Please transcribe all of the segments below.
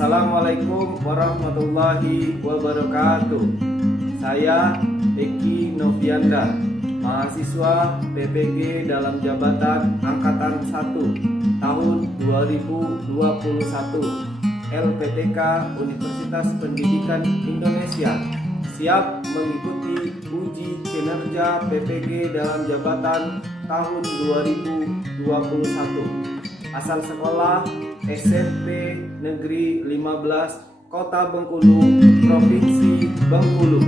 Assalamualaikum warahmatullahi wabarakatuh. Saya Eki Novianda, mahasiswa PPG dalam jabatan Angkatan 1 tahun 2021 LPTK Universitas Pendidikan Indonesia, siap mengikuti uji kinerja PPG dalam jabatan tahun 2021. Asal sekolah SMP Negeri 15 Kota Bengkulu, Provinsi Bengkulu.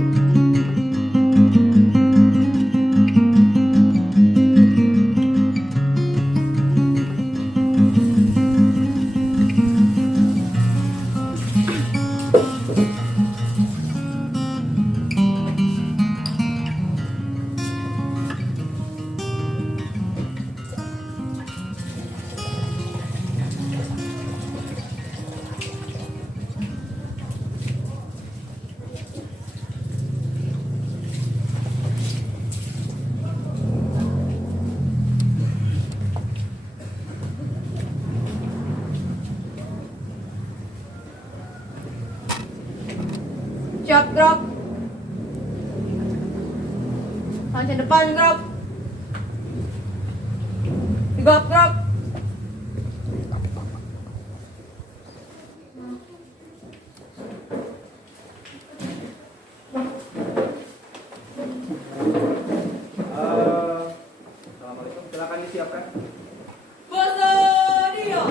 Siap, Grok. Langsung depan, Grok. Tegap, Grok. Assalamualaikum, silakan disiapkan. Bersedia.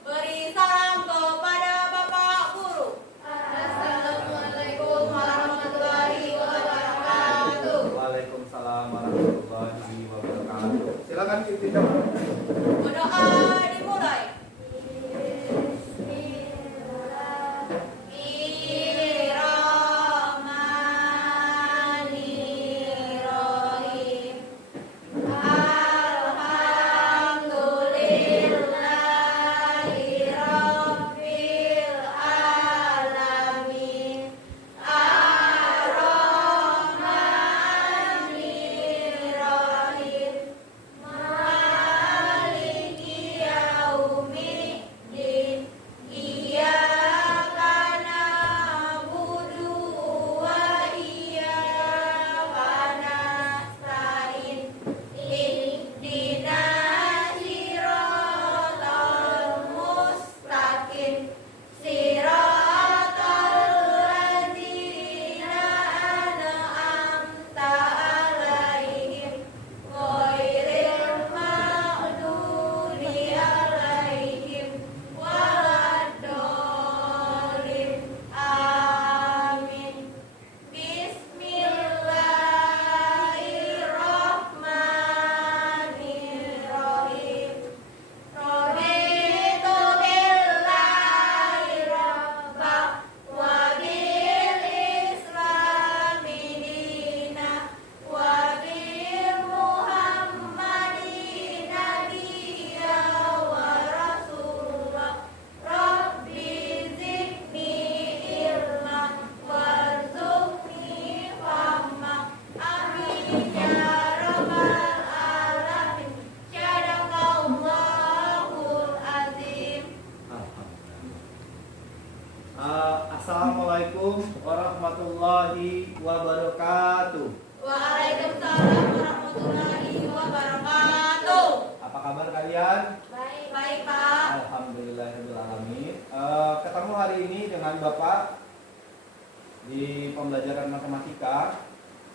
Beri salam kepada Bapak Guru. Assalamualaikum warahmatullahi wabarakatuh. Waalaikumsalam warahmatullahi wabarakatuh. Silakan kita Berdoa dimulai. Bismillahirrahmanirrahim. Alhamdulillahirabbil alamin. Ar-Rahmanirrahim. Maliki yaumiddin. Iyyaka na'budu wa iyyaka nasta'in. Ihdinas siratal mustaqim. Siratal ladzina an'amta 'alaihim ghairil maghdubi 'alaihim waladdallin. Amin. Bismillahirrahmanirrahim. Raditu billahi rabba wa bil islami dina wa bi Muhammadin nabiyya wa rasulullah. Rabbi zidni ilma warzuqni fahma. Amin ya rabbal alamin. Sadaqallahul azim. Assalamualaikum warahmatullahi wabarakatuh. Waalaikumsalam warahmatullahi wabarakatuh. Apa kabar kalian? Baik, Pak. Alhamdulillahirrahmanirrahim. Ketemu hari ini dengan Bapak di pembelajaran matematika.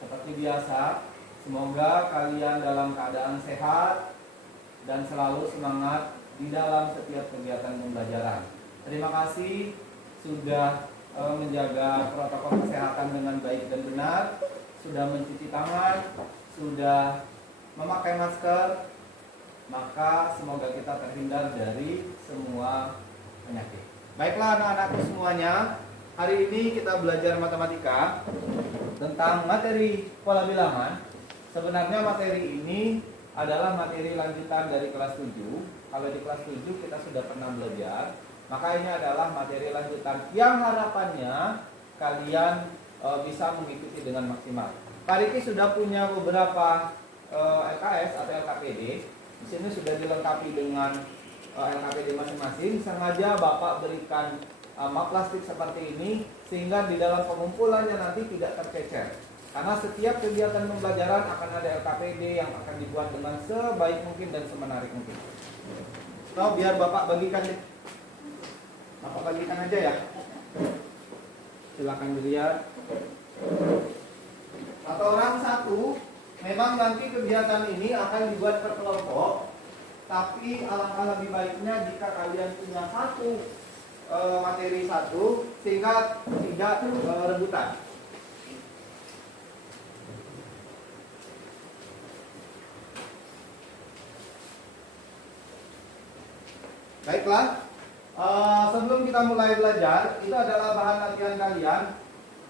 Seperti biasa, semoga kalian dalam keadaan sehat dan selalu semangat di dalam setiap kegiatan pembelajaran. Terima kasih sudah menjaga protokol kesehatan dengan baik dan benar, sudah mencuci tangan, sudah memakai masker. Maka semoga kita terhindar dari semua penyakit. Baiklah anak-anakku semuanya, hari ini kita belajar matematika tentang materi pola bilangan. Sebenarnya materi ini adalah materi lanjutan dari kelas 7. Kalau di kelas 7 kita sudah pernah belajar, maka ini adalah materi lanjutan yang harapannya kalian bisa mengikuti dengan maksimal. Pak Riki sudah punya beberapa LKS atau LKPD. Di sini sudah dilengkapi dengan LKPD masing-masing. Sengaja Bapak berikan map plastik seperti ini sehingga di dalam pengumpulannya nanti tidak tercecer. Karena setiap kegiatan pembelajaran akan ada LKPD yang akan dibuat dengan sebaik mungkin dan semenarik mungkin. Nah, biar Bapak bagikan deh. Bapak bagikan aja ya. Silakan dilihat. Atau orang satu, memang nanti kegiatan ini akan dibuat per kelompok, tapi alangkah lebih baiknya jika kalian punya satu materi satu sehingga tidak rebutan. Baiklah, sebelum kita mulai belajar, itu adalah bahan latihan kalian.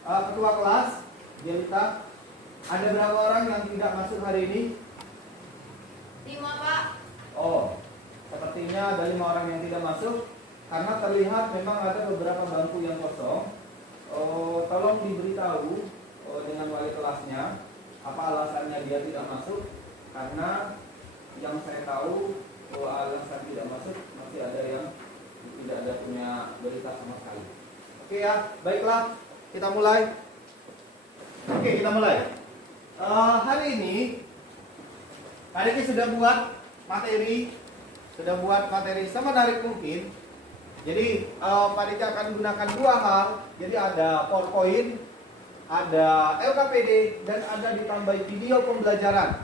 Ketua kelas, Jelita, ada berapa orang yang tidak masuk hari ini? 5 Pak. Oh, sepertinya ada 5 orang yang tidak masuk karena terlihat memang ada beberapa bangku yang kosong. Tolong diberitahu dengan wali kelasnya apa alasannya dia tidak masuk, karena yang saya tahu alasan tidak masuk masih ada yang tidak ada punya berita sama sekali. Oke ya, baiklah, kita mulai. Oke, kita mulai. Hari ini sudah buat materi semenarik mungkin. Jadi panitia akan gunakan 2 hal. Jadi ada PowerPoint, ada LKPD, dan ada ditambah video pembelajaran.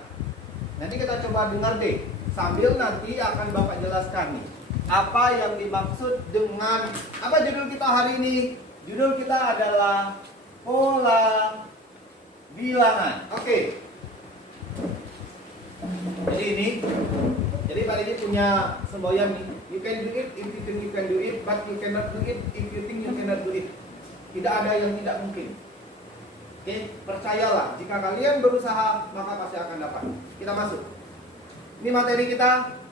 Nanti kita coba dengar deh, sambil nanti akan Bapak jelaskan nih apa yang dimaksud dengan apa judul kita hari ini. Judul kita adalah pola bilangan. Oke. Jadi Pak ini punya semboyan nih. You can do it if you think you can do it, but you cannot do it if you think you cannot do it. Tidak ada yang tidak mungkin. Oke, percayalah, jika kalian berusaha maka pasti akan dapat. Kita masuk. Ini materi kita.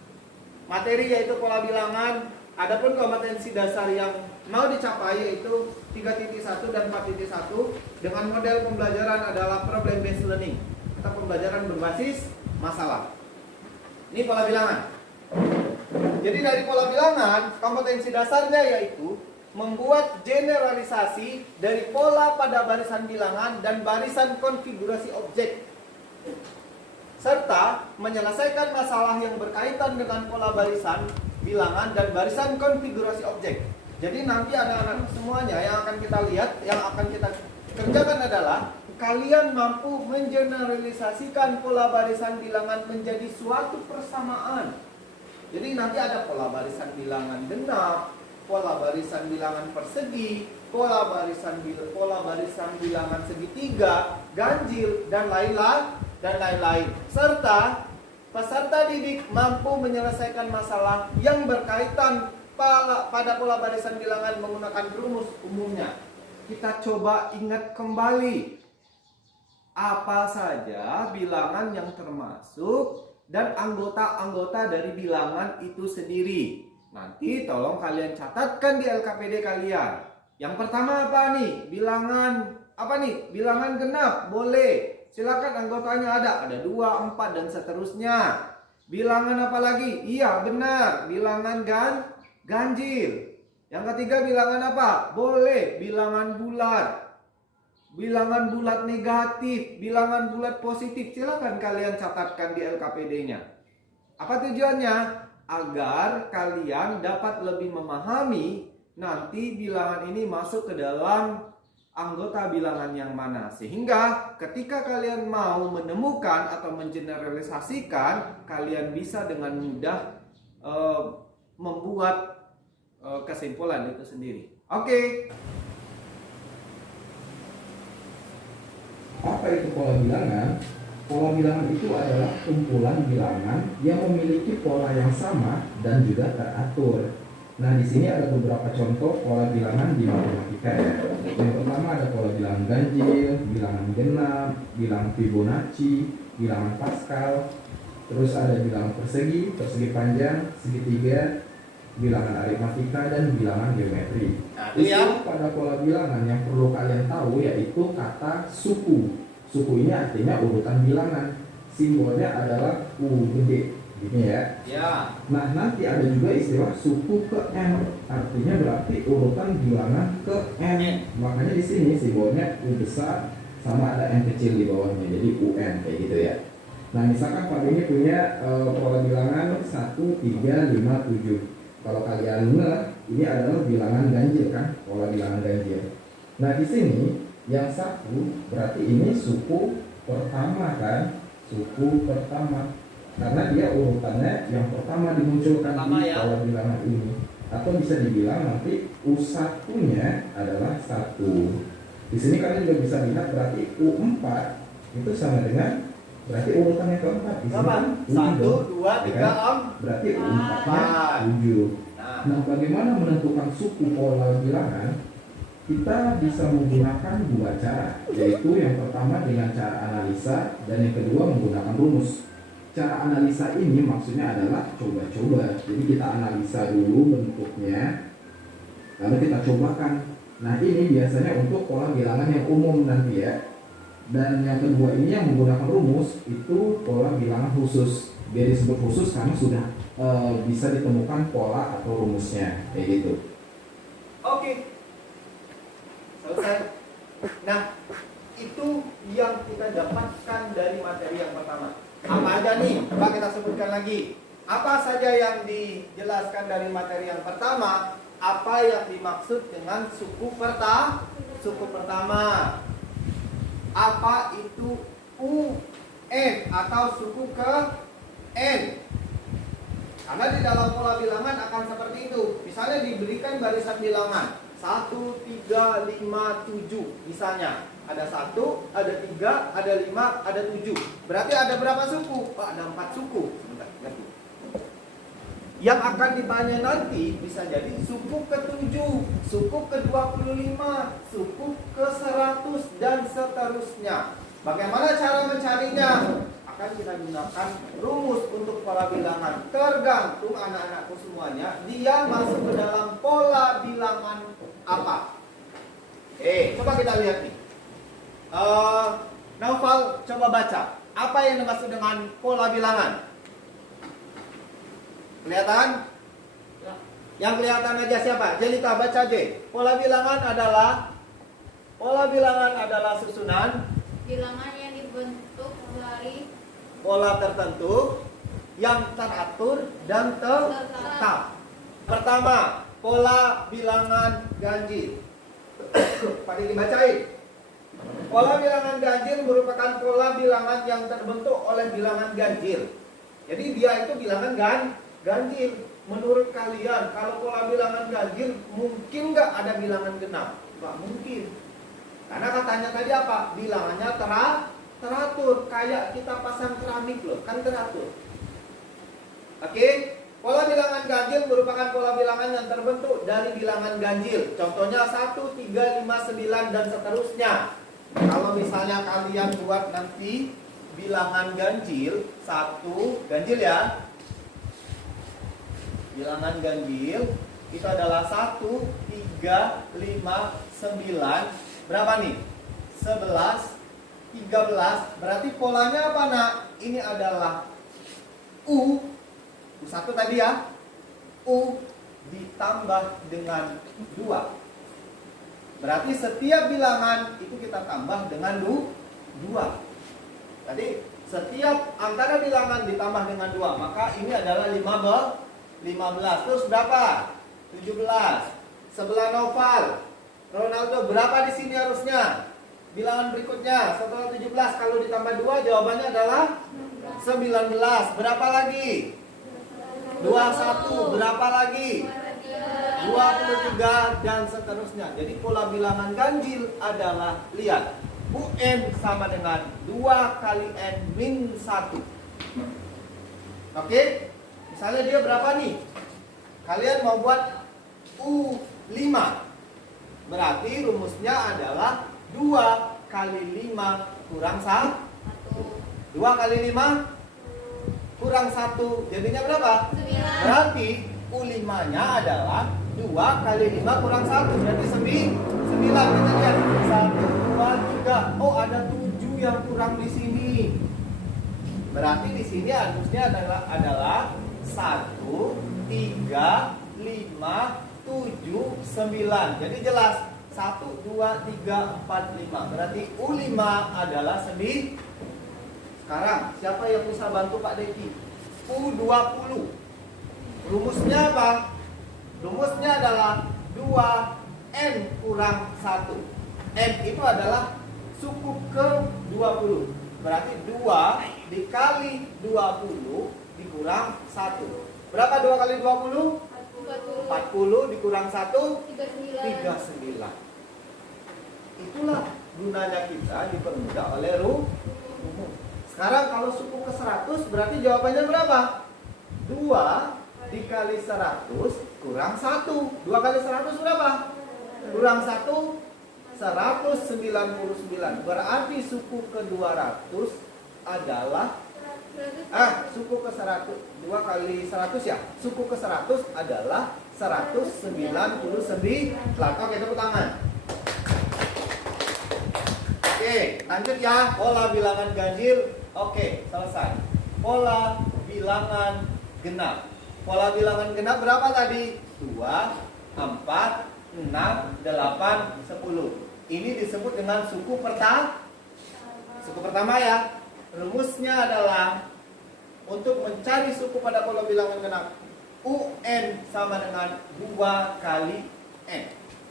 Materi yaitu pola bilangan. Adapun kompetensi dasar yang mau dicapai yaitu 3.1 dan 4.1 dengan model pembelajaran adalah problem based learning. Kita pembelajaran berbasis masalah. Ini pola bilangan. Jadi dari pola bilangan, kompetensi dasarnya yaitu membuat generalisasi dari pola pada barisan bilangan dan barisan konfigurasi objek, serta menyelesaikan masalah yang berkaitan dengan pola barisan bilangan dan barisan konfigurasi objek. Jadi nanti anak-anak semuanya yang akan kita lihat, yang akan kita kerjakan adalah kalian mampu mengeneralisasikan pola barisan bilangan menjadi suatu persamaan. Jadi nanti ada pola barisan bilangan genap, pola barisan bilangan persegi, pola barisan bilangan segitiga, ganjil, dan lain-lain. Serta peserta didik mampu menyelesaikan masalah yang berkaitan pada pola barisan bilangan menggunakan rumus umumnya. Kita coba ingat kembali apa saja bilangan yang termasuk dan anggota-anggota dari bilangan itu sendiri. Nanti tolong kalian catatkan di LKPD kalian. Yang pertama apa nih? Bilangan apa nih? Bilangan genap, boleh. Silakan anggotanya ada 2, 4 dan seterusnya. Bilangan apa lagi? Iya, benar. Bilangan ganjil. Yang ketiga bilangan apa? Boleh. Bilangan bulat. Bilangan bulat negatif, bilangan bulat positif. Silakan kalian catatkan di LKPD-nya. Apa tujuannya? Agar kalian dapat lebih memahami nanti bilangan ini masuk ke dalam anggota bilangan yang mana. Sehingga ketika kalian mau menemukan atau mengeneralisasikan, kalian bisa dengan mudah membuat kesimpulan itu sendiri. Oke. Apa itu pola bilangan? Pola bilangan itu adalah kumpulan bilangan yang memiliki pola yang sama dan juga teratur. Nah, di sini ada beberapa contoh pola bilangan di matematika ya. Yang pertama ada pola bilangan ganjil, bilangan genap, bilangan Fibonacci, bilangan Pascal, terus ada bilangan persegi, persegi panjang, segitiga, bilangan aritmatika, dan bilangan geometri. Istilah pada pola bilangan yang perlu kalian tahu yaitu kata suku. Suku ini artinya urutan bilangan. Simbolnya adalah U gede. Gini ya. Ya. Nah, nanti ada juga istilah suku ke N. Artinya berarti urutan bilangan ke N. Makanya di sini simbolnya U besar sama ada N kecil di bawahnya. Jadi UN kayak gitu ya. Nah, misalkan Pak ini punya pola bilangan 1, 3, 5, 7. Kalau kalian ini adalah bilangan ganjil kan, pola bilangan ganjil. Nah, di sini yang 1 berarti ini suku pertama kan, suku pertama. Karena dia urutannya yang pertama dimunculkan di pola bilangan ini. Atau bisa dibilang nanti U1-nya adalah 1. Di sini kalian juga bisa lihat berarti U4 itu sama dengan berarti urutan yang keempat. Di sini kan 1, 2, 3, 4. Berarti U4-nya 7. Nah, bagaimana menentukan suku pola bilangan? Kita bisa menggunakan dua cara, yaitu yang pertama dengan cara analisa dan yang kedua menggunakan rumus. Cara analisa ini maksudnya adalah coba-coba. Jadi kita analisa dulu bentuknya, lalu kita cobakan. Nah, ini biasanya untuk pola bilangan yang umum nanti ya. Dan yang kedua ini yang menggunakan rumus itu pola bilangan khusus. Dia disebut khusus karena sudah bisa ditemukan pola atau rumusnya kayak gitu. Oke. Selesai. Nah, itu yang kita dapatkan dari materi yang pertama. Apa aja nih? Coba kita sebutkan lagi. Apa saja yang dijelaskan dari materi yang pertama? Apa yang dimaksud dengan suku pertama? Apa itu UN atau suku ke N? Karena di dalam pola bilangan akan seperti itu. Misalnya diberikan barisan bilangan 1, 3, 5, 7 misalnya. Ada 1, ada 3, ada 5, ada 7. Berarti ada berapa suku? Pak, ada 4 suku. Sebentar, ngerti. Yang akan ditanya nanti bisa jadi suku ke-7, suku ke-25, suku ke-100 dan seterusnya. Bagaimana cara mencarinya? Akan kita gunakan rumus untuk pola bilangan. Tergantung anak-anakku semuanya, dia masuk ke dalam pola bilangan apa? Coba kita lihat nih. Naufal, coba baca. Apa yang dimaksud dengan pola bilangan? Kelihatan? Ya. Yang kelihatan aja siapa? Jelita, baca aja. Pola bilangan adalah susunan Bilangan yang dibentuk dari pola tertentu yang teratur dan tetap. Pertama, pola bilangan ganjil. Pada dibacain. Pola bilangan ganjil merupakan pola bilangan yang terbentuk oleh bilangan ganjil. Jadi dia itu bilangan ganjil. Menurut kalian, kalau pola bilangan ganjil mungkin nggak ada bilangan genap? Nggak mungkin. Karena katanya tadi apa? Bilangannya teratur. Kayak kita pasang keramik loh, kan teratur. Oke? Pola bilangan ganjil merupakan pola bilangan yang terbentuk dari bilangan ganjil. Contohnya 1, 3, 5, 9 dan seterusnya. Kalau misalnya kalian buat nanti bilangan ganjil, 1 ganjil ya. Bilangan ganjil itu adalah 1, 3, 5, 9. Berapa nih? 11, 13. Berarti polanya apa nak? Ini adalah U1 tadi ya. U ditambah dengan 2. Berarti setiap bilangan itu kita tambah dengan 2. Tadi setiap antara bilangan ditambah dengan 2, maka ini adalah 15. Terus berapa? 17. Sebelah Noval, Ronaldo, berapa di sini harusnya? Bilangan berikutnya setelah 17 kalau ditambah 2 jawabannya adalah 19. Berapa lagi? 21. Berapa lagi? 23 dan seterusnya. Jadi pola bilangan ganjil adalah, lihat, UN sama dengan 2 kali N min 1. Oke? Misalnya dia berapa nih? Kalian mau buat U5. Berarti rumusnya adalah 2 kali 5 kurang 1. 2 kali 5 kurang 1. Jadinya berapa? 9. Berarti U5-nya adalah 2 kali 5 kurang 1. Berarti 9. Kita lihat 1, 2, 3. Oh, ada 7 yang kurang di sini. Berarti di sini harusnya adalah 1, 3, 5, 7, 9. Jadi jelas 1, 2, 3, 4, 5. Berarti U5 adalah Sekarang siapa yang bisa bantu Pak Deki? U20. Rumusnya apa? Rumusnya adalah 2N kurang 1. N itu adalah suku ke 20. Berarti 2 dikali 20 dikurang 1. Berapa 2 kali 20? 40 dikurang 1? 39. Itulah gunanya kita dipermudah oleh rumus. Sekarang kalau suku ke 100 berarti jawabannya berapa? 2 dikali 100 kurang 1. 2 kali 100 berapa? Kurang 1, 199. Berarti suku ke 200 adalah suku ke 100, 2 kali 100 ya. Suku ke 100 adalah 199. Oke, tepuk tangan. Oke, lanjut ya. Pola bilangan ganjil. Oke, selesai. Pola bilangan genap. Pola bilangan genap berapa tadi? 2, 4, 6, 8, 10. Ini disebut dengan suku pertama ya. Rumusnya adalah untuk mencari suku pada pola bilangan genap, UN sama dengan 2 kali N.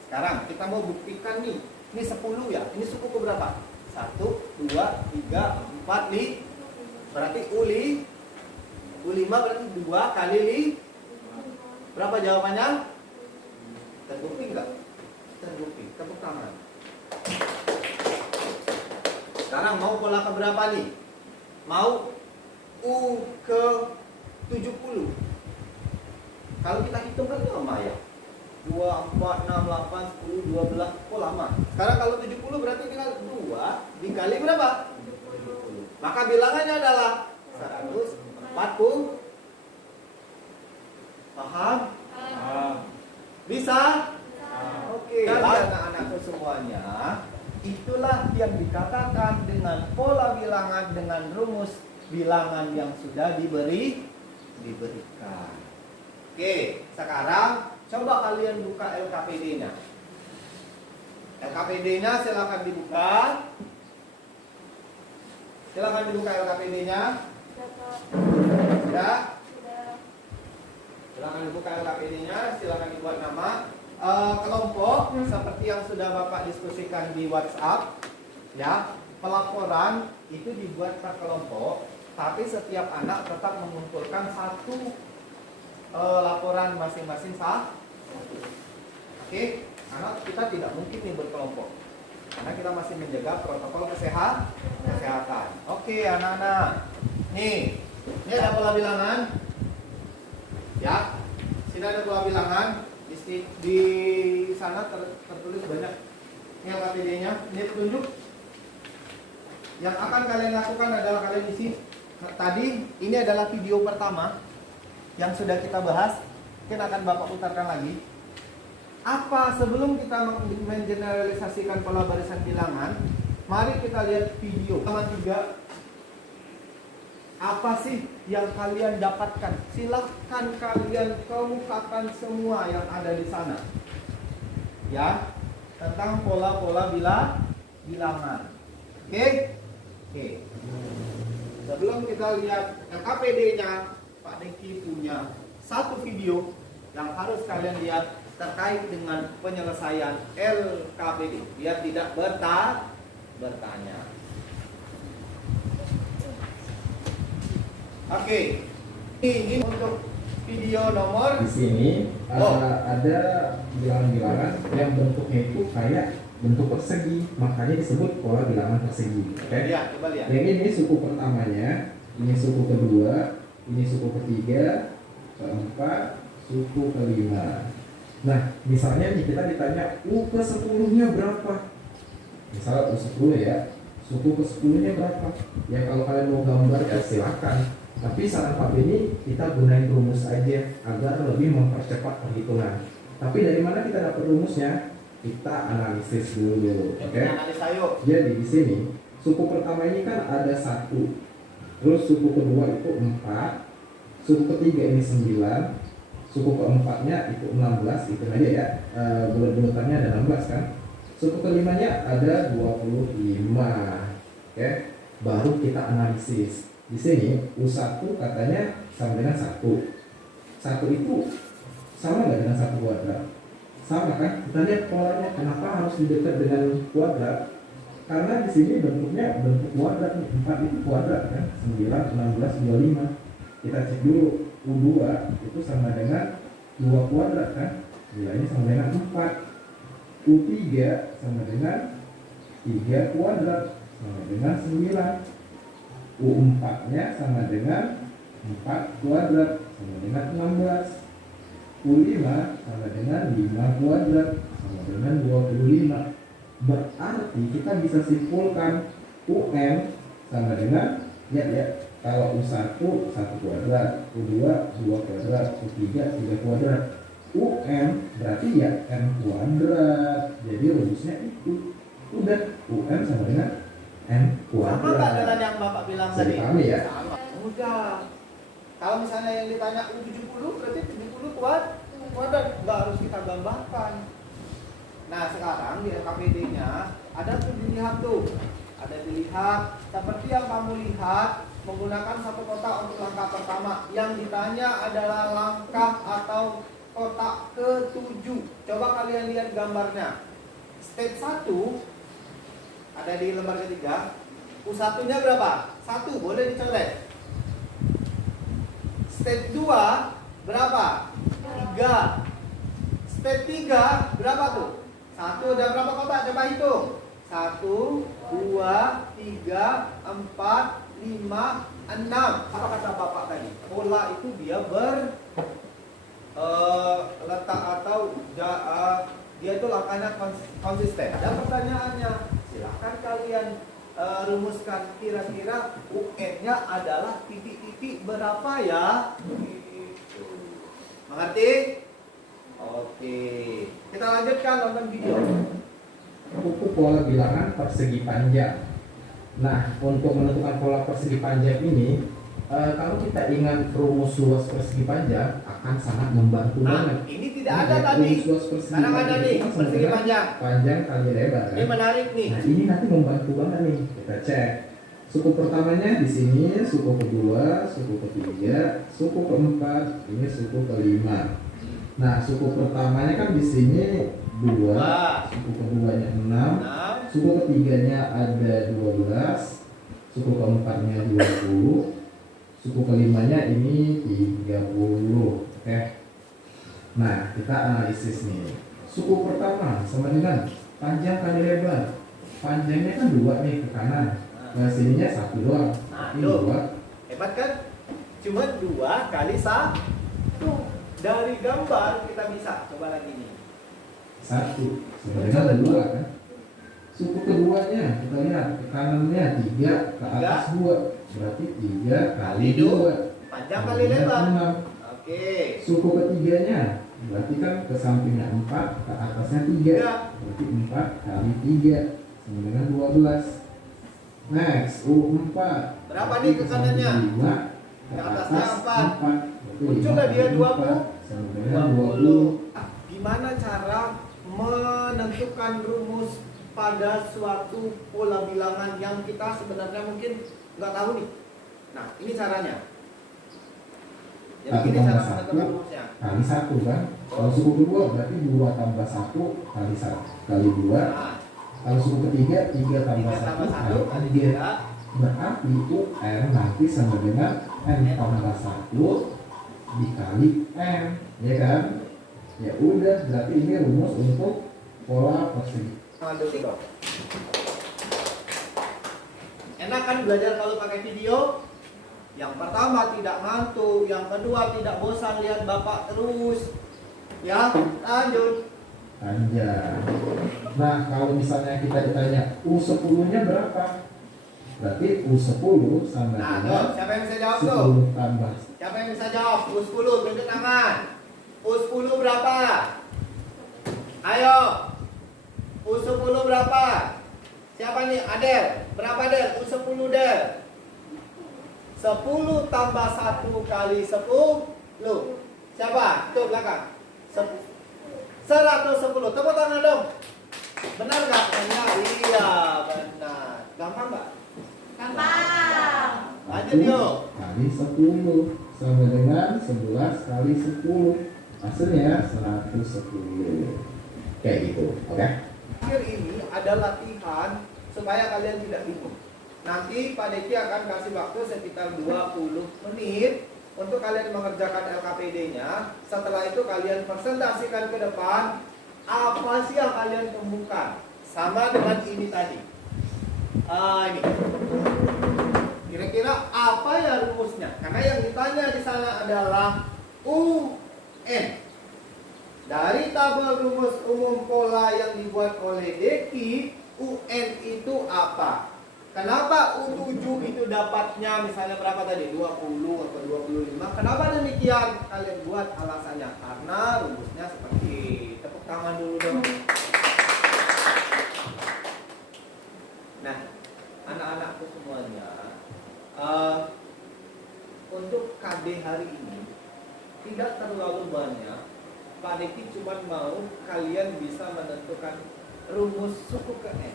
Sekarang kita mau buktikan nih. Ini 10 ya. Ini suku ke berapa? 1, 2, 3, 4, 5. Berarti U5 berarti 2 kali 5. Berapa jawabannya? Terbukti enggak? Terbukti. Tepuk tangan. Sekarang mau pola ke berapa nih? Mau U ke 70. Kalau kita hitung kan lama ya. 2, 4, 6, 8, 10, 12. Oh lama. Sekarang kalau 70 berarti tinggal 2 dikali berapa? 70. Maka bilangannya adalah 140. Paham? Bisa? Oke. Anak-anakku semuanya, itulah yang dikatakan dengan pola bilangan dengan rumus bilangan yang sudah diberikan. Oke, sekarang coba kalian buka LKPD-nya. LKPD-nya silakan dibuka. Silakan dibuka LKPD-nya. Ya. Silakan dibuka LKPD-nya, silakan dibuat nama. Kelompok seperti yang sudah Bapak diskusikan di WhatsApp, ya. Pelaporan itu dibuat per kelompok, tapi setiap anak tetap mengumpulkan satu laporan masing-masing sah. Oke, karena kita tidak mungkin nih berkelompok, karena kita masih menjaga protokol kesehatan. Oke, anak-anak, nih, ini ada pola bilangan, ya. Sini ada pola bilangan. Di sana tertulis banyak. Ini LKPD-nya, ini petunjuk. Yang akan kalian lakukan adalah kalian isi. Tadi ini adalah video pertama yang sudah kita bahas. Mungkin akan Bapak putarkan lagi. Apa sebelum kita mengeneralisasikan pola barisan bilangan, mari kita lihat video halaman 3. Apa sih yang kalian dapatkan? Silahkan kalian kemukakan semua yang ada di sana, ya, tentang pola-pola bilangan. Oke? Sebelum kita lihat LKPD-nya, Pak Deki punya satu video yang harus kalian lihat terkait dengan penyelesaian LKPD, biar tidak bertanya. Oke, ini untuk video nomor. Di sini ada bilangan-bilangan yang bentuknya itu kayak bentuk persegi, makanya disebut pola bilangan persegi. Oke? Ya, coba lihat. Yang ini suku pertamanya, ini suku kedua, ini suku ketiga, keempat, suku kelima. Nah, misalnya nih kita ditanya U ke 10-nya berapa? Misalnya U10 ya, suku ke 10-nya berapa? Ya kalau kalian mau gambar ya silakan. Tapi saran Pak Beni, kita gunain rumus aja agar lebih mempercepat perhitungan. Tapi dari mana kita dapat rumusnya? Kita analisis dulu, oke? Analisa yuk. Jadi di sini suku pertama ini kan ada 1, Terus suku kedua itu 4, suku ketiga ini 9, suku keempatnya itu 16, itu aja ya, bulat-bulatannya ada 16 kan. Suku kelimanya ada 25. Oke, baru kita analisis. Di sini U1 katanya sama dengan 1. 1 itu sama nggak dengan 1 kuadrat? Sama kan? Kita lihat polanya, kenapa harus didekat dengan kuadrat? Karena di sini bentuknya bentuk kuadrat nih. 4 itu kuadrat kan? 9, 16, 25. Kita cek dulu. U2 itu sama dengan 2 kuadrat kan? Nilainya sama dengan 4. U3 sama dengan 3 kuadrat sama dengan 9. U4 nya sama dengan 4 kuadrat sama dengan 16. U5 sama dengan 5 kuadrat sama dengan 25. Berarti kita bisa simpulkan UN sama dengan ya kalau U1 1 kuadrat, U2 2 kuadrat, U3 3 kuadrat. UN berarti ya N kuadrat. Jadi rumusnya itu. Udah, UN sama dengan N kuadrat. Sama nggak dengan yang Bapak bilang tadi? Sama ya? Sama. Mudah. Kalau misalnya yang ditanya U70 berarti 70 kuadrat, nggak harus kita gambarkan. Nah sekarang di LKPD-nya ada tuh dilihat tuh. Ada dilihat seperti yang kamu lihat menggunakan satu kotak untuk langkah pertama. Yang ditanya adalah langkah atau kotak ke-7. Coba kalian lihat gambarnya. Step 1 ada di lembar ketiga. U1-nya berapa? 1, boleh dicoret. Step 2 berapa? 3. Step 3 berapa tuh? 1 ada berapa kotak? Coba hitung. 1, 2, 3, 4, 5, 6. Apa kata Bapak tadi? Pola itu dia letak atau dia itu langkahnya konsisten. Ada pertanyaannya, silahkan kalian rumuskan kira-kira UN-nya adalah titik-titik berapa ya? Gitu. Mengerti? Oke. Kita lanjutkan nonton video. Buku pola bilangan persegi panjang. Nah, untuk menentukan pola persegi panjang ini, kalau kita ingat rumus luas persegi panjang akan sangat membantu banget. Ini tidak ada tadi. Sekarang ada nih persegi panjang. Panjang kali lebar. Kan? Ini menarik nih. Nah, ini nanti membantu banget nih. Kita cek. Suku pertamanya di sini, suku kedua, suku ketiga, suku keempat, ini suku kelima. Nah, suku pertamanya kan di sini 2, suku keduanya 6, suku ketiganya ada 12, suku keempatnya 20, suku kelimanya ini 30. Oke. Nah, kita analisis nih. Suku pertama sama dengan panjang kali lebar. Panjangnya kan 2 nih ke kanan. Nah, sininya 1 doang. Ini 2. Hebat kan? Cuma 2 kali 1. Dari gambar kita bisa coba lagi nih. 1 sebenarnya 2 kan. Suku keduanya kita lihat ke kanannya 3 ke atas 2, berarti 3 kali 2 panjang kali lebar 6. Oke. Suku ketiganya berarti kan ke sampingnya 4, ke atasnya 3, berarti 4 kali 3 sama dengan 12. Next U4 berapa nih ke kanannya? 5, ke atasnya atas 4. 4, Muncullah dia 20 sama dengan 20. Gimana cara menentukan rumus pada suatu pola bilangan yang kita sebenarnya mungkin nggak tahu nih. Nah, ini caranya. Jadi ini cara menentukan rumusnya. Kali 1 kan. Kalau suku kedua berarti 2 tambah 1 kali 1 kali 2. Nah, Kalau suku ketiga 3 tambah 1 kali 3. Berarti UN nanti sama dengan N tambah 1 dikali N, ya kan? Ya udah, berarti ini rumus untuk pola persegi. Enak kan belajar kalau pakai video? Yang pertama tidak ngantuk, yang kedua tidak bosan lihat Bapak terus. Ya, lanjut. Panjang. Nah, kalau misalnya kita ditanya U10-nya berapa? Berarti U10 sama Nah, dengan siapa yang bisa jawab tuh? 10 tambah. Siapa yang bisa jawab? U10, tunjuk tangan. U10 berapa? Ayo. U10 berapa? Siapa nih? Adel. Berapa Del? U10 Del. 10 tambah 1 kali 10. Siapa? Itu belakang. 110. Tepuk tangan dong. Benar nggak? Benar. Iya, benar. Gampang nggak? Gampang. Lanjut yuk. Kali 10 sama dengan 11 kali 10. Hasilnya 110. Kayak gitu, oke? Akhir ini ada latihan supaya kalian tidak bingung. Nanti Pak Deki akan kasih waktu sekitar 20 menit untuk kalian mengerjakan LKPD-nya. Setelah itu kalian presentasikan ke depan apa sih yang kalian temukan. Sama dengan ini tadi. Ini. Kira-kira apa ya rumusnya? Karena yang ditanya di sana adalah UN. Dari tabel rumus umum pola yang dibuat oleh Deki, UN itu apa? Kenapa U7 itu dapatnya misalnya berapa tadi? 20 atau 25. Kenapa demikian? Kalian buat alasannya. Karena rumusnya seperti tepuk tangan dulu dong. Nah, anak-anakku semuanya, untuk KD hari ini tidak terlalu banyak. Pak Deki cuma mau kalian bisa menentukan rumus suku ke N.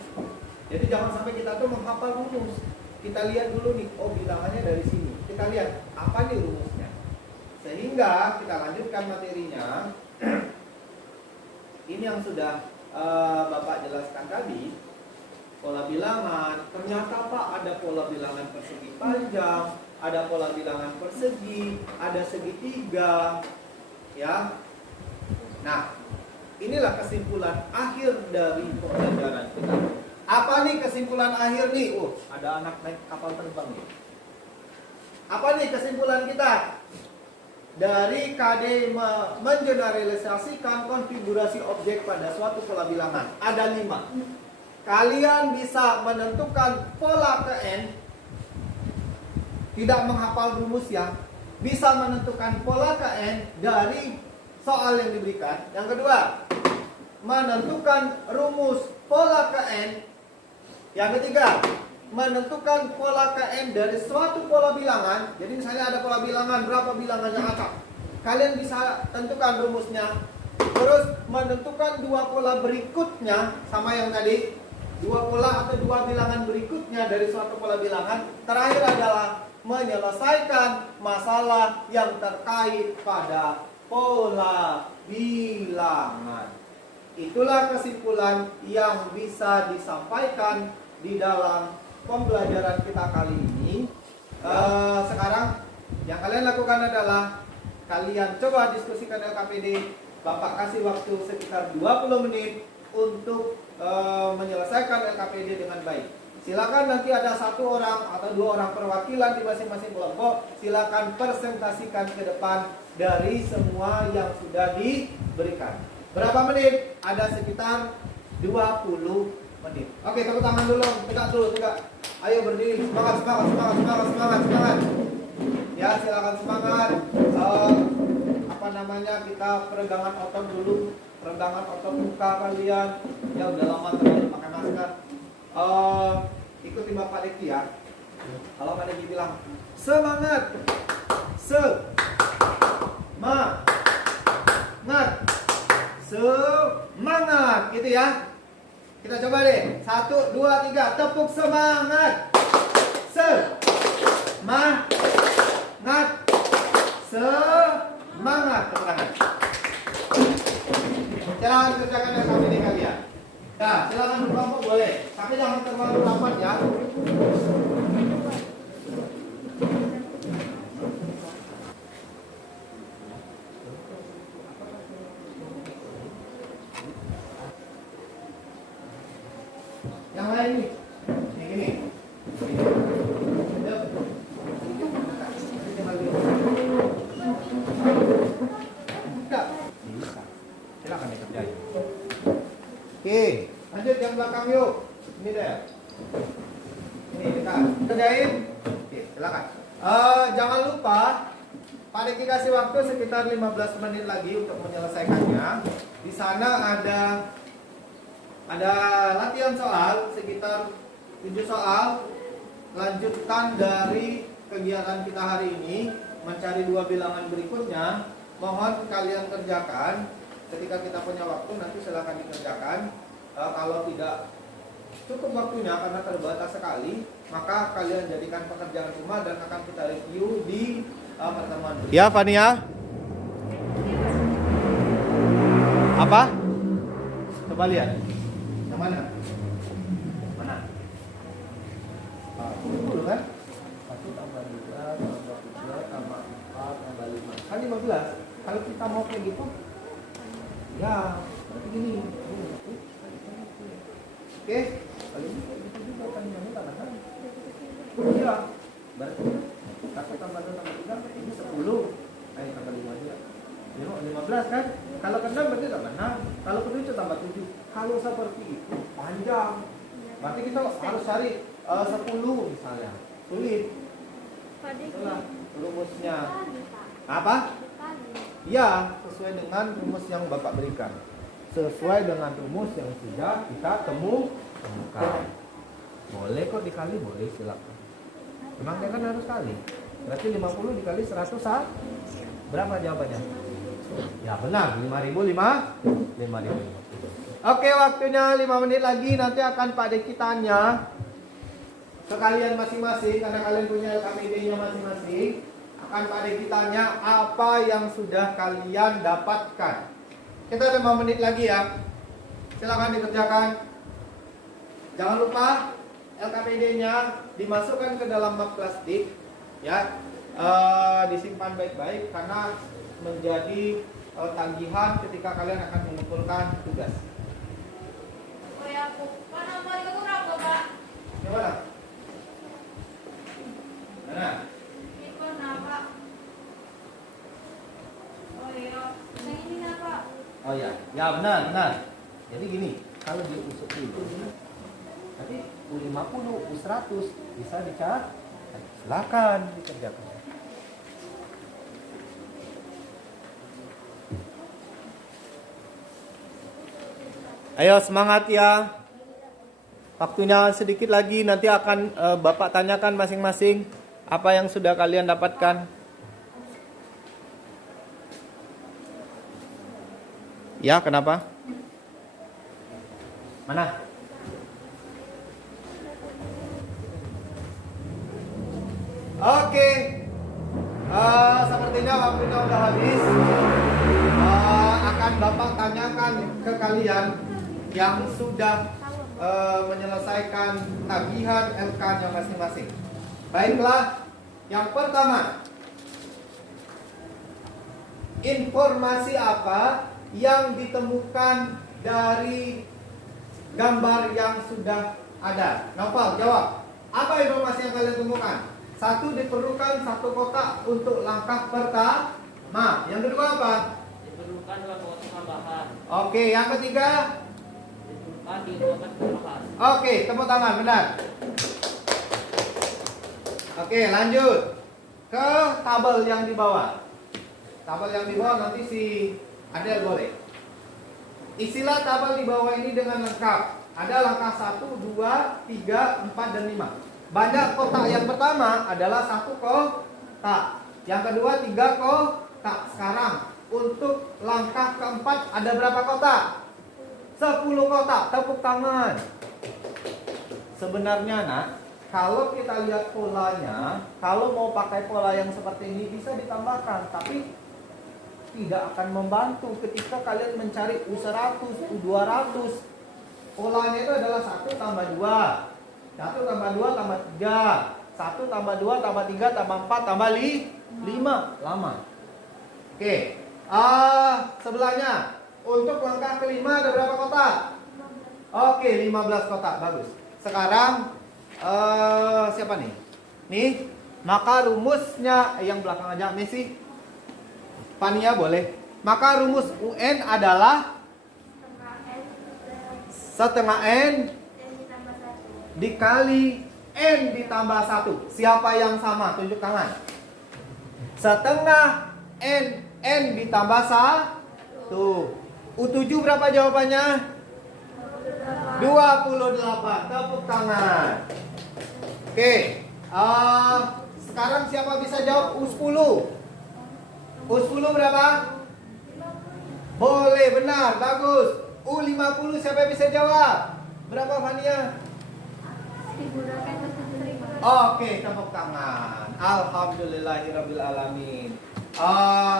Jadi jangan sampai kita tuh menghafal rumus. Kita lihat dulu nih, oh bilangannya dari sini. Kita lihat apa nih rumusnya. Sehingga kita lanjutkan materinya. Ini yang sudah Bapak jelaskan tadi. Pola bilangan, ternyata Pak ada pola bilangan persegi panjang, ada pola bilangan persegi, ada segitiga, ya. Nah, inilah kesimpulan akhir dari pembelajaran kita. Apa nih kesimpulan akhir nih? Oh, ada anak naik kapal terbang nih. Apa nih kesimpulan kita? Dari KD mengeneralisasikan konfigurasi objek pada suatu pola bilangan. Ada 5. Kalian bisa menentukan pola ke N, tidak menghafal rumus ya, bisa menentukan pola ke N dari soal yang diberikan. Yang kedua, menentukan rumus pola ke N. Yang ketiga, menentukan pola ke N dari suatu pola bilangan. Jadi misalnya ada pola bilangan, berapa bilangannya acak, kalian bisa tentukan rumusnya. Terus menentukan 2 pola berikutnya, sama yang tadi, 2 pola atau 2 bilangan berikutnya dari suatu pola bilangan. Terakhir adalah menyelesaikan masalah yang terkait pada pola bilangan. Itulah kesimpulan yang bisa disampaikan di dalam pembelajaran kita kali ini. Sekarang yang kalian lakukan adalah kalian coba diskusikan LKPD. Bapak kasih waktu sekitar 20 menit untuk menyelesaikan LKPD dengan baik. Silakan nanti ada 1 orang atau 2 orang perwakilan di masing-masing kelompok. Silakan presentasikan ke depan dari semua yang sudah diberikan. Berapa menit? Ada sekitar 20 menit. Oke, tepuk tangan dulu. Tegak dulu, tegak. Ayo berdiri. Semangat, semangat, semangat, semangat, semangat, semangat. Ya, silakan semangat. Kita peregangan otot dulu. Peregangan otot muka kalian. Ya udah lama terlalu pakai masker. Ikuti Bapak Deki ya. Kalau Pak Deki bilang semangat, semangat, gitu ya. Kita coba deh. 1, 2, 3. Tepuk semangat. Semangat. Semangat. Tepuk tangan. Silakan kerjakan yang kami ini kalian. Nah, silakan berkelompok boleh. Tapi jangan terlalu rapat ya. Yang lain nih. Yang ini. Silakan dikerjain. Oke, lanjut yang belakang yuk. Ini deh. Ini kita kerjain. Oke, silakan. Jangan lupa Pak Deki kasih waktu sekitar 15 menit lagi untuk menyelesaikannya. Di sana ada latihan soal sekitar 7 soal lanjutan dari kegiatan kita hari ini mencari dua bilangan berikutnya, mohon kalian kerjakan. Ketika kita punya waktu nanti silahkan dikerjakan. Kalau tidak cukup waktunya karena terbatas sekali, maka kalian jadikan pekerjaan rumah dan akan kita review di pertemuan berikutnya. Ya, Fania. Apa? Coba lihat. Yang mana? Mana? Ini dulu kan? 1 tambah 2 tambah 3 tambah 4 tambah 5 kan 15. Kalau kita mau kayak gitu, ya berarti gini. Oke, kalau ini kayak gitu juga kan yang kan? Iya, berarti 1 tambah 2 tambah 3 ini 10. Ayo tambah 5 aja. 15 kan? Kalau ke 6 berarti tambah 6. Kalau ke 7 tambah 7. Kalau seperti itu panjang. Berarti kita harus cari 10 misalnya. Sulit. Itulah rumusnya. Apa? Ya, sesuai dengan rumus yang Bapak berikan. Sesuai dengan rumus yang sudah kita temukan. Boleh kok dikali, boleh silakan. Memang dia kan harus kali. Berarti 50 dikali 100 berapa jawabannya? Ya benar, 5.000. Oke, waktunya 5 menit lagi. Nanti akan Pak Deki tanya ke kalian masing-masing, karena kalian punya LKPD-nya masing-masing. Akan Pak Deki tanya apa yang sudah kalian dapatkan. Kita ada 5 menit lagi ya. Silakan dikerjakan. Jangan lupa LKPD-nya dimasukkan ke dalam bak plastik, ya, disimpan baik-baik karena menjadi tagihan ketika kalian akan mengumpulkan tugas. Oh ya, Pak nomor itu berapa, Pak? Gimana? Mana? Itu apa? Oh iya, yang ini apa? Oh ya, ya benar. Jadi gini, kalau diusuk itu, nanti U50, U100 bisa dicari. Silakan dikerjakan. Ayo semangat ya. Waktunya sedikit lagi, nanti akan Bapak tanyakan masing-masing apa yang sudah kalian dapatkan. Ya, kenapa? Mana? Oke. Sepertinya waktunya udah habis. Akan Bapak tanyakan ke kalian yang sudah menyelesaikan tagihan LK-nya masing-masing. Baiklah, yang pertama, informasi apa yang ditemukan dari gambar yang sudah ada? Novel, jawab. Apa informasi yang kalian temukan? 1, diperlukan 1 kotak untuk langkah pertama. Yang kedua apa? Diperlukan 2 kotak tambahan. Oke, yang ketiga? Diperlukan 2 kotak tambahan. Oke, tepuk tangan, benar. Oke, lanjut ke tabel yang di bawah. Tabel yang di bawah nanti si Adel boleh. Isilah tabel di bawah ini dengan lengkap. Ada langkah 1, 2, 3, 4, dan 5. Banyak kotak. Yang pertama adalah 1 kotak. Yang kedua 3 kotak. Sekarang untuk langkah keempat ada berapa kotak? 10 kotak. Tepuk tangan. Sebenarnya nak, kalau kita lihat polanya, kalau mau pakai pola yang seperti ini bisa ditambahkan, tapi tidak akan membantu ketika kalian mencari U100, U200. Polanya itu adalah 1 tambah 2, 1 tambah 2 tambah 3, 1 tambah 2 tambah 3 tambah 4 tambah 5. Lama. Oke. Sebelahnya untuk langkah kelima ada berapa kotak? Oke, 15 kotak. Bagus. Sekarang siapa nih? Nih, maka rumusnya yang belakang aja, Messi. Fania boleh. Maka rumus UN adalah setengah N dikali N ditambah 1. Siapa yang sama? Tunjuk tangan. Setengah N ditambah 1. U7 berapa jawabannya? 28. Tepuk tangan. Oke. Sekarang siapa bisa jawab U10? U10 berapa? Boleh, benar, bagus. U50 siapa yang bisa jawab? Berapa Fania? 1.200. Oke, tepuk tangan. Alhamdulillahirrabbilalamin.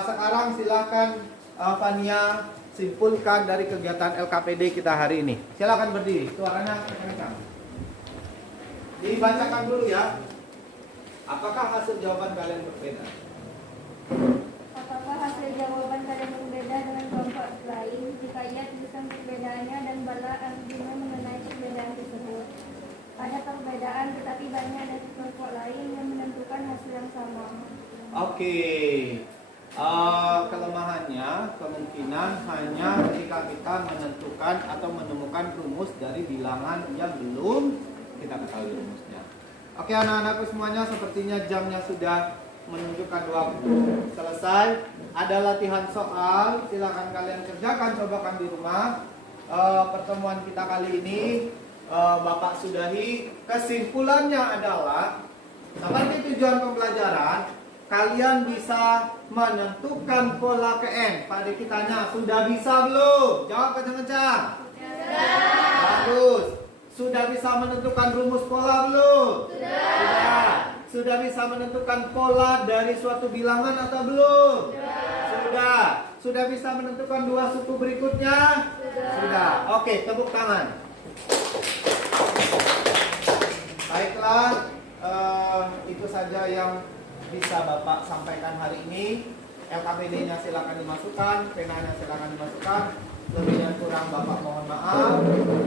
Sekarang silakan Fania simpulkan dari kegiatan LKPD kita hari ini. Silakan berdiri, suaranya kencang. Dibacakan dulu ya. Apakah hasil jawaban kalian berbeda? Apakah hasil jawaban kalian berbeda dengan kelompok lain? Jika iya, tuliskan perbedaannya dan bala argumen mengenai perbedaan tersebut. Ada perbedaan, tetapi banyak dari kelompok lain yang menentukan hasil yang sama. Oke. Kelemahannya kemungkinan hanya ketika kita menentukan atau menemukan rumus dari bilangan yang belum kita ketahui rumusnya. Oke anak-anakku semuanya, sepertinya jamnya sudah menunjukkan waktu selesai. Ada latihan soal, silakan kalian kerjakan, cobakan di rumah. Pertemuan kita kali ini Bapak sudahi. Kesimpulannya adalah seperti tujuan pembelajaran, kalian bisa menentukan pola PN. Pak Diki tanya, sudah bisa belum? Jawab kencang-kencang. Sudah. Bagus. Sudah bisa menentukan rumus pola belum? Sudah. Sudah bisa menentukan pola dari suatu bilangan atau belum? Sudah. Sudah bisa menentukan dua suku berikutnya? Sudah. Oke, tepuk tangan. Baiklah, itu saja yang bisa Bapak sampaikan hari ini. LKPD-nya silakan dimasukkan, penanya silakan dimasukkan. Lebih dan kurang Bapak mohon maaf.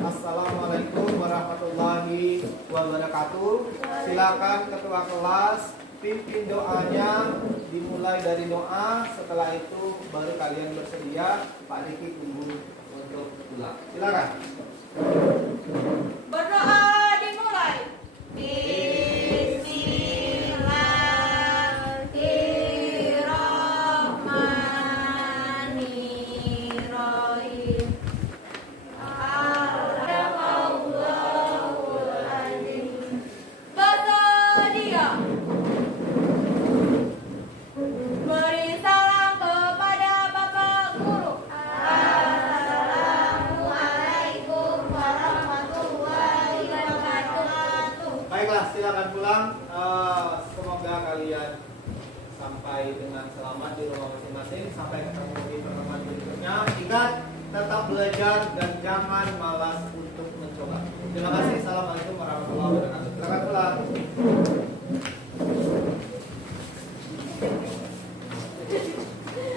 Assalamualaikum warahmatullahi wabarakatuh. Silakan ketua kelas pimpin doanya, dimulai dari doa. Setelah itu baru kalian bersedia. Pak Diki tunggu untuk pulang. Silakan. Berdoa dimulai. Bismillahirrahmanirrahim. Bersedia. Beri salam kepada Bapak Guru. Assalamualaikum warahmatullahi wabarakatuh. Baiklah, silakan pulang. Semoga kalian sampai dengan selamat di rumah masing-masing. Sampai ketemu di pertemuan berikutnya. Ingat, tetap belajar dan jangan malas untuk mencoba. Terima kasih. Assalamualaikum warahmatullahi wabarakatuh. Silakan pulang.